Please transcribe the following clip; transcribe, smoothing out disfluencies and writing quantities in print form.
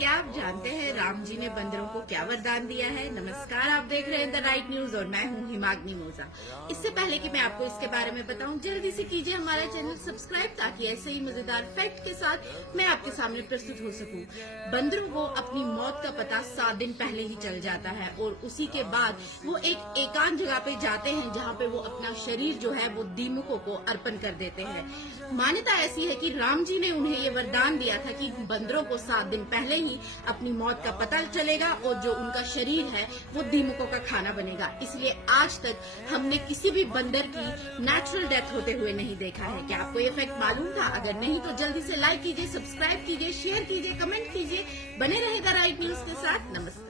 क्या आप जानते हैं राम जी ने बंदरों को क्या वरदान दिया है? नमस्कार, आप देख रहे हैं द राइट न्यूज और मैं हूं हिमाग्नि मोजा। इससे पहले कि मैं आपको इसके बारे में बताऊं, जल्दी से कीजिए हमारा चैनल सब्सक्राइब ताकि ऐसे ही मजेदार फैक्ट के साथ मैं आपके सामने प्रस्तुत हो सकूं। बंदरों को अपनी मौत का पता 7 दिन पहले ही चल जाता है और उसी के बाद वो एक एकांत जगह पे जाते हैं जहाँ पे वो अपना शरीर जो है वो दीमकों को अर्पण कर देते हैं। मान्यता ऐसी है कि राम जी ने उन्हें ये वरदान दिया था कि बंदरों को 7 दिन पहले ही अपनी मौत का पता चलेगा और जो उनका शरीर है वो दीमकों का खाना बनेगा। इसलिए आज तक हमने किसी भी बंदर की नेचुरल डेथ होते हुए नहीं देखा है। क्या आपको ये फैक्ट मालूम था? अगर नहीं तो जल्दी से लाइक कीजिए, सब्सक्राइब कीजिए, शेयर कीजिए, कमेंट कीजिए। बने रहेगा राइट न्यूज के साथ। नमस्कार।